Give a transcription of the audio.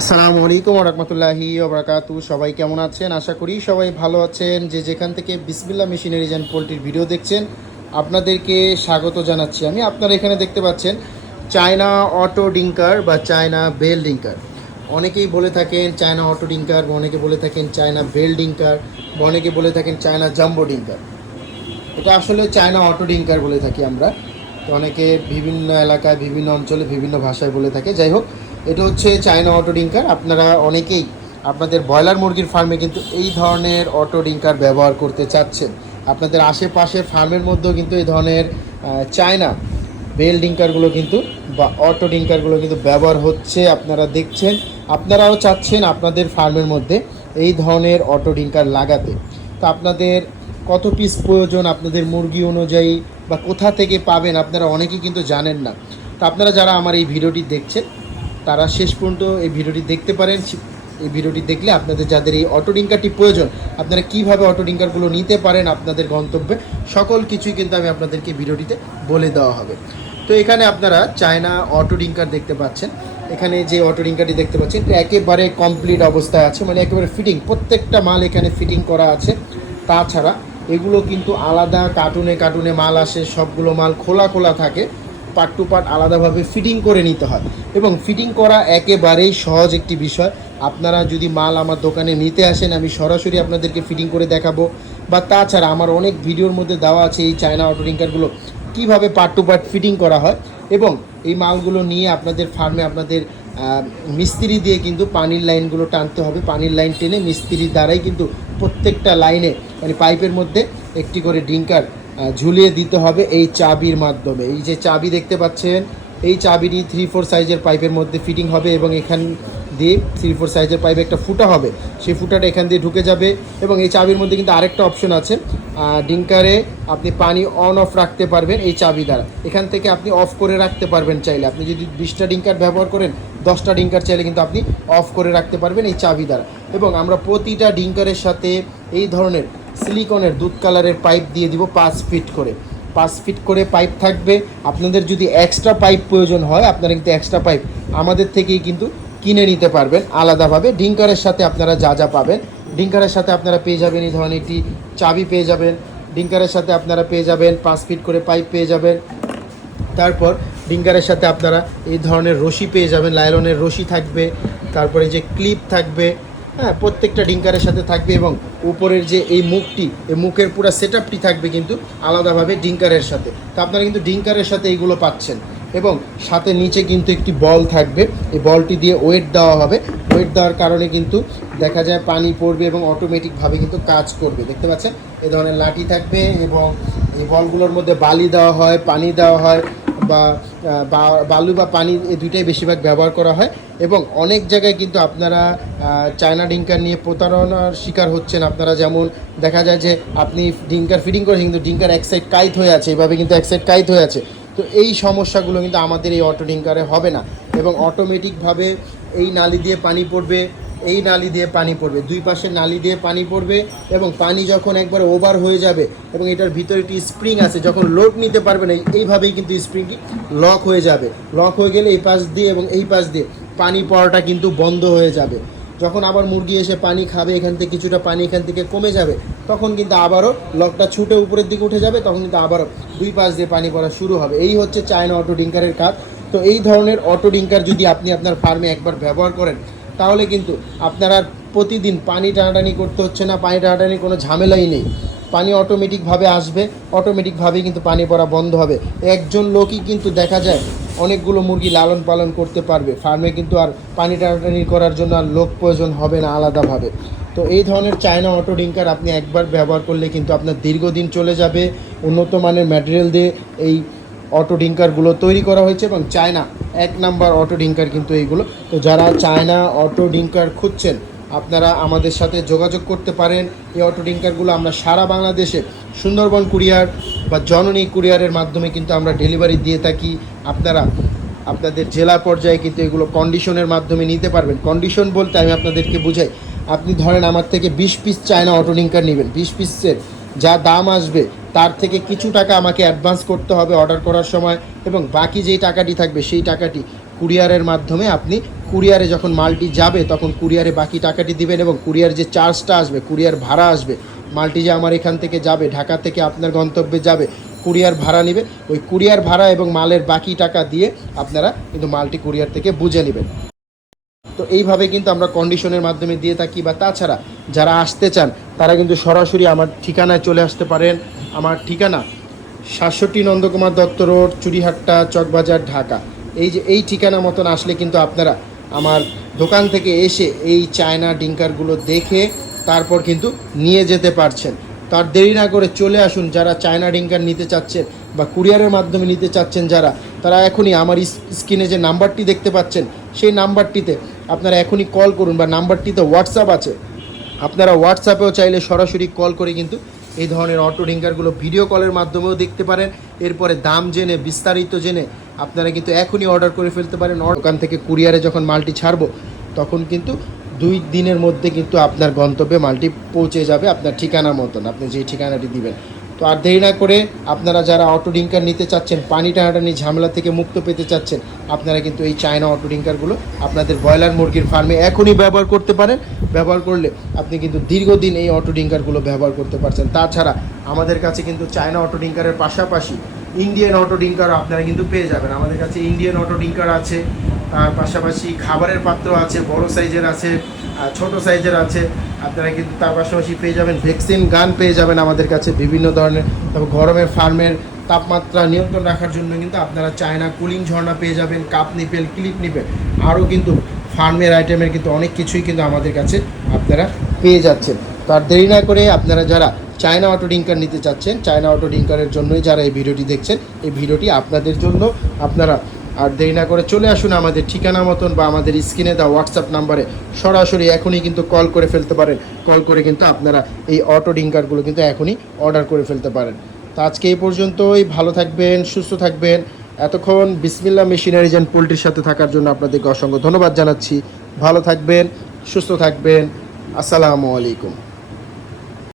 আসসালামু আলাইকুম ওয়া রাহমাতুল্লাহি ওয়া বারাকাতুহু। সবাই কেমন আছেন? আশা করি সবাই ভালো আছেন। যে যেখান থেকে বিসমিল্লাহ মেশিনারিজ অ্যান্ড পোল্ট্রির ভিডিও দেখছেন, আপনাদেরকে স্বাগত জানাচ্ছি। আপনারা এখানে দেখতে পাচ্ছেন চায়না অটো ডিঙ্কার বা চায়না বেল ডিঙ্কার। অনেকেই বলে থাকেন চায়না অটো ডিঙ্কার, বা অনেকে বলে থাকেন চায়না বেল ডিঙ্কার, বা অনেকে বলে থাকেন চায়না জাম্বো ডিঙ্কার। এটা আসলে চায়না অটো ডিঙ্কার বলে থাকি আমরা। তো অনেকে বিভিন্ন এলাকায় বিভিন্ন অঞ্চলে বিভিন্ন ভাষায় বলে থাকে। যাই হোক, এটা হচ্ছে চায়না অটো ডিঙ্কার। আপনারা অনেকেই আপনাদের ব্রয়লার মুরগির ফার্মে কিন্তু এই ধরনের অটো ডিঙ্কার ব্যবহার করতে চাচ্ছেন। আপনাদের আশেপাশে ফার্মের মধ্যেও কিন্তু এই ধরনের চায়না বেল ডিঙ্কারগুলো কিন্তু বা অটো ডিঙ্কারগুলো কিন্তু ব্যবহার হচ্ছে, আপনারা দেখছেন। আপনারাও চাচ্ছেন আপনাদের ফার্মের মধ্যে এই ধরনের অটো ডিঙ্কার লাগাতে। তো আপনাদের কত পিস প্রয়োজন আপনাদের মুরগি অনুযায়ী বা কোথা থেকে পাবেন আপনারা অনেকেই কিন্তু জানেন না। তো আপনারা যারা আমার এই ভিডিওটি দেখছেন তারা শেষ পর্যন্ত এই ভিডিওটি দেখতে পারেন। এই ভিডিওটি দেখলে আপনাদের যাদের এই অটো ডিঙ্কারটি প্রয়োজন, আপনারা কীভাবে অটো ডিঙ্কারগুলো নিতে পারেন আপনাদের গন্তব্যে, সকল কিছুই কিন্তু আমি আপনাদেরকে ভিডিওটিতে বলে দেওয়া হবে। তো এখানে আপনারা চায়না অটো ডিঙ্কার দেখতে পাচ্ছেন। এখানে যে অটো ডিঙ্কারটি দেখতে পাচ্ছেন এটা একেবারে কমপ্লিট অবস্থায় আছে, মানে একেবারে ফিটিং, প্রত্যেকটা মাল এখানে ফিটিং করা আছে। তাছাড়া এগুলো কিন্তু আলাদা কার্টুনে কার্টুনে মাল আসে, সবগুলো মাল খোলা খোলা থাকে, পার্ট টু পার্ট আলাদাভাবে ফিটিং করে নিতে হয়। এবং ফিটিং করা একেবারেই সহজ একটি বিষয়। আপনারা যদি মাল আমার দোকানে নিতে আসেন, আমি সরাসরি আপনাদেরকে ফিটিং করে দেখাবো। বা তাছাড়া আমার অনেক ভিডিওর মধ্যে দেওয়া আছে এই চায়না অটো ডিঙ্কারগুলো কীভাবে পার্ট টু পার্ট ফিটিং করা হয়। এবং এই মালগুলো নিয়ে আপনাদের ফার্মে আপনাদের মিস্ত্রি দিয়ে কিন্তু পানির লাইনগুলো টানতে হবে। পানির লাইন টেনে মিস্ত্রির দ্বারাই কিন্তু প্রত্যেকটা লাইনে, মানে পাইপের মধ্যে একটি করে ডিঙ্কার ঝুলিয়ে দিতে হবে এই চাবির মাধ্যমে। এই যে চাবি দেখতে পাচ্ছেন, এই চাবিটি 3-4 সাইজের পাইপের মধ্যে ফিটিং হবে এবং এখান দিয়ে 3-4 সাইজের পাইপে একটা ফুটা হবে, সেই ফুটাটা এখান দিয়ে ঢুকে যাবে। এবং এই চাবির মধ্যে কিন্তু আরেকটা অপশন আছে, ডিঙ্কারে আপনি পানি অন অফ রাখতে পারবেন এই চাবি দ্বারা। এখান থেকে আপনি অফ করে রাখতে পারবেন চাইলে। আপনি যদি 20টা ডিঙ্কার ব্যবহার করেন, 10টা ডিঙ্কার চাইলে কিন্তু আপনি অফ করে রাখতে পারবেন এই চাবি দ্বারা। এবং আমরা প্রতিটা ডিঙ্কারের সাথে এই ধরনের সিলিকনের দুধ কালারের পাইপ দিয়ে দিব 5 ফিট করে। 5 ফিট করে পাইপ থাকবে। আপনাদের যদি এক্সট্রা পাইপ প্রয়োজন হয়, আপনারা কিন্তু এক্সট্রা পাইপ আমাদের থেকেই কিন্তু কিনে নিতে পারবেন আলাদাভাবে। ডিঙ্কারের সাথে আপনারা যা যা পাবেন, ডিঙ্কারের সাথে আপনারা পেয়ে যাবেন এই ধরনের একটি চাবি পেয়ে যাবেন। ডিঙ্কারের সাথে আপনারা পেয়ে যাবেন 5 ফিট করে পাইপ পেয়ে যাবেন। তারপর ডিঙ্কারের সাথে আপনারা এই ধরনের রশি পেয়ে যাবেন, লাইলনের রশি থাকবে। তারপরে যে ক্লিপ থাকবে, হ্যাঁ, প্রত্যেকটা ডিঙ্কারের সাথে থাকবে। এবং উপরের যে এই মুখটি, এই মুখের পুরো সেটআপটি থাকবে কিন্তু আলাদাভাবে ডিঙ্কারের সাথে। তো আপনারা কিন্তু ডিঙ্কারের সাথে এইগুলো পাচ্ছেন। এবং সাথে নিচে কিন্তু একটি বল থাকবে, এই বলটি দিয়ে ওয়েট দেওয়া হবে। ওয়েট দেওয়ার কারণে কিন্তু দেখা যায় পানি পড়বে এবং অটোমেটিকভাবে কিন্তু কাজ করবে। দেখতে পাচ্ছেন এই ধরনের লাঠি থাকবে এবং এই বলগুলোর মধ্যে বালি দেওয়া হয়, পানি দেওয়া হয়, বা বালু বা পানি, এই দুইটাই বেশিরভাগ ব্যবহার করা হয়। এবং অনেক জায়গায় কিন্তু আপনারা চায়না ডিঙ্কার নিয়ে প্রতারণার শিকার হচ্ছেন। আপনারা যেমন দেখা যায় যে আপনি ডিঙ্কার ফিটিং করেছেন কিন্তু ডিঙ্কার এক সাইড কাইট হয়ে আছে, এইভাবে কিন্তু এক সাইড কাইট হয়ে আছে। তো এই সমস্যাগুলো কিন্তু আমাদের এই অটো ডিঙ্কারে হবে না। এবং অটোমেটিকভাবে এই নালি দিয়ে পানি পড়বে, এই নালি দিয়ে পানি পড়বে, দুই পাশের নালি দিয়ে পানি পড়বে। এবং পানি যখন একবার ওভার হয়ে যাবে এবং এটার ভিতরে একটি স্প্রিং আছে, যখন লোড নিতে পারবে না, এইভাবেই কিন্তু স্প্রিংটি লক হয়ে যাবে। লক হয়ে গেলে এই পাশ দিয়ে এবং এই পাশ দিয়ে পানি পড়াটা কিন্তু বন্ধ হয়ে যাবে। যখন আবার মুরগি এসে পানি খাবে, এখান থেকে কিছুটা পানি এখান থেকে কমে যাবে, তখন কিন্তু আবারও লকটা ছুটে উপরের দিকে উঠে যাবে, তখন কিন্তু আবারও দুই পাশ দিয়ে পানি পড়া শুরু হবে। এই হচ্ছে চায়না অটো ডিঙ্কারের কাজ। তো এই ধরনের অটো ডিঙ্কার যদি আপনি আপনার ফার্মে একবার ব্যবহার করেন, তাহলে কিন্তু আপনার আর প্রতিদিন পানি টানাটানি করতে হচ্ছে না, পানি টানাটানি কোনো ঝামেলাই নেই। পানি অটোমেটিকভাবে আসবে, অটোমেটিকভাবেই কিন্তু পানি পড়া বন্ধ হবে। একজন লোকই কিন্তু দেখা যায় অনেকগুলো মুরগি লালন পালন করতে পারবে। ফার্মে কিন্তু আর পানি টানাটানি করার জন্য আর লোক প্রয়োজন হবে না আলাদাভাবে। তো এই ধরনের চায়না অটো ডিঙ্কার আপনি একবার ব্যবহার করলে কিন্তু আপনার দীর্ঘদিন চলে যাবে। উন্নত মানের ম্যাটেরিয়াল দিয়ে এই অটো ডিঙ্কারগুলো তৈরি করা হয়েছে এবং চায়না 1 নাম্বার অটো ডিঙ্কার কিন্তু এইগুলো। তো যারা চায়না অটো ডিঙ্কার খুঁজছেন, আপনারা আমাদের সাথে যোগাযোগ করতে পারেন। এই অটো ডিঙ্কারগুলো আমরা সারা বাংলাদেশে সুন্দরবন কুরিয়ার বা জননী কুরিয়ারের মাধ্যমে কিন্তু আমরা ডেলিভারি দিয়ে থাকি। আপনারা আপনাদের জেলা পর্যায়ে কিন্তু এগুলো কন্ডিশনের মাধ্যমে নিতে পারবেন। কন্ডিশন বলতে আমি আপনাদেরকে বুঝাই, আপনি ধরেন আমার থেকে 20 পিস চায়না অটো ডিঙ্কার নেবেন, 20 পিসের যা দাম আসবে তার থেকে কিছু টাকা আমাকে অ্যাডভান্স করতে হবে অর্ডার করার সময়, এবং বাকি যেই টাকাটি থাকবে সেই টাকাটি কুরিয়ারের মাধ্যমে আপনি কুরিয়ারে যখন মালটি যাবে তখন কুরিয়ারে বাকি টাকাটি দিবেন, এবং কুরিয়ার যে চার্জটা আসবে, কুরিয়ার ভাড়া আসবে, মালটি যে আমার এখান থেকে যাবে, ঢাকা থেকে আপনার গন্তব্যে যাবে, কুরিয়ার ভাড়া নেবে, ওই কুরিয়ার ভাড়া এবং মালের বাকি টাকা দিয়ে আপনারা কিন্তু মালটি কুরিয়ার থেকে বুঝে নেবেন। তো এইভাবে কিন্তু আমরা কন্ডিশনের মাধ্যমে দিয়ে থাকি। বা তাছাড়া যারা আসতে চান তারা কিন্তু সরাসরি আমার ঠিকানায় চলে আসতে পারেন। আমার ঠিকানা 67 নন্দকুমার দত্ত রোড, চুরিহাট্টা, চকবাজার, ঢাকা। এই ঠিকানা মতন আসলে কিন্তু আপনারা আমার দোকান থেকে এসে এই চায়না ডিঙ্কারগুলো দেখে তারপর কিন্তু নিয়ে যেতে পারছেন। তার দেরি না করে চলে আসুন। যারা চায়না ডিঙ্কার নিতে চাচ্ছেন বা কুরিয়ারের মাধ্যমে নিতে চাচ্ছেন যারা, তারা এখনই আমার স্ক্রিনে যে নাম্বারটি দেখতে পাচ্ছেন সেই নাম্বারটিতে আপনারা এখনই কল করুন, বা নাম্বারটিতে হোয়াটসঅ্যাপ আছে, আপনারা হোয়াটসঅ্যাপেও চাইলে সরাসরি কল করে কিন্তু এই ধরনের অটো ডিঙ্কারগুলো ভিডিও কলের মাধ্যমেও দেখতে পারেন। এরপরে দাম জেনে বিস্তারিত জেনে আপনারা কিন্তু এখনই অর্ডার করে ফেলতে পারেন। দোকান থেকে কুরিয়ারে যখন মালটি ছাড়বো তখন কিন্তু 2 দিনের মধ্যে কিন্তু আপনার গন্তব্যে মালটি পৌঁছে যাবে আপনার ঠিকানা মতন, আপনি যেই ঠিকানাটি দিবেন। তো আর দেরি না করে আপনারা যারা অটো ডিঙ্কার নিতে চাচ্ছেন, পানি টানাটানি ঝামেলা থেকে মুক্ত পেতে চাচ্ছেন, আপনারা কিন্তু এই চায়না অটো ডিঙ্কারগুলো আপনাদের ব্রয়লার মুরগির ফার্মে এখনই ব্যবহার করতে পারেন। ব্যবহার করলে আপনি কিন্তু দীর্ঘদিন এই অটো ডিঙ্কারগুলো ব্যবহার করতে পারছেন। তাছাড়া আমাদের কাছে কিন্তু চায়না অটো ডিঙ্কারের পাশাপাশি ইন্ডিয়ান অটো ডিঙ্কারও আপনারা কিন্তু পেয়ে যাবেন। আমাদের কাছে ইন্ডিয়ান অটো ডিঙ্কার আছে, তার পাশাপাশি খাবারের পাত্র আছে, বড় সাইজের আছে, ছোট সাইজের আছে। আপনারা কিন্তু তার পাশাপাশি পেয়ে যাবেন ভ্যাকসিন গান পেয়ে যাবেন আমাদের কাছে বিভিন্ন ধরনের। তারপর গরমের ফার্মের তাপমাত্রা নিয়ন্ত্রণ রাখার জন্য কিন্তু আপনারা চায়না কুলিং ঝর্ণা পেয়ে যাবেন, কাপ নিপেল, ক্লিপ নিপেল, আরও কিন্তু ফার্মের আইটেমের কিন্তু অনেক কিছুই কিন্তু আমাদের কাছে আপনারা পেয়ে যাচ্ছেন। তার দেরি না করে আপনারা যারা চায়না অটো ডিঙ্কার নিতে চাচ্ছেন, চায়না অটো ডিঙ্কারের জন্যই যারা এই ভিডিওটি দেখছেন, এই ভিডিওটি আপনাদের জন্য। আপনারা আর দেরি না করে চলে আসুন আমাদের ঠিকানা মতন বা আমাদের স্ক্রিনে দেওয়া হোয়াটসঅ্যাপ নাম্বারে সরাসরি এখনই কিন্তু কল করে ফেলতে পারেন। কল করে কিন্তু আপনারা এই অটো ডিঙ্কারগুলো কিন্তু এখনই অর্ডার করে ফেলতে পারেন। তো আজকে এই পর্যন্তই। ভালো থাকবেন, সুস্থ থাকবেন। এতক্ষণ বিসমিল্লাহ মেশিনারিজ অ্যান্ড পোল্ট্রির সাথে থাকার জন্য আপনাদেরকে অসংখ্য ধন্যবাদ জানাচ্ছি। ভালো থাকবেন, সুস্থ থাকবেন। আসসালামু আলাইকুম।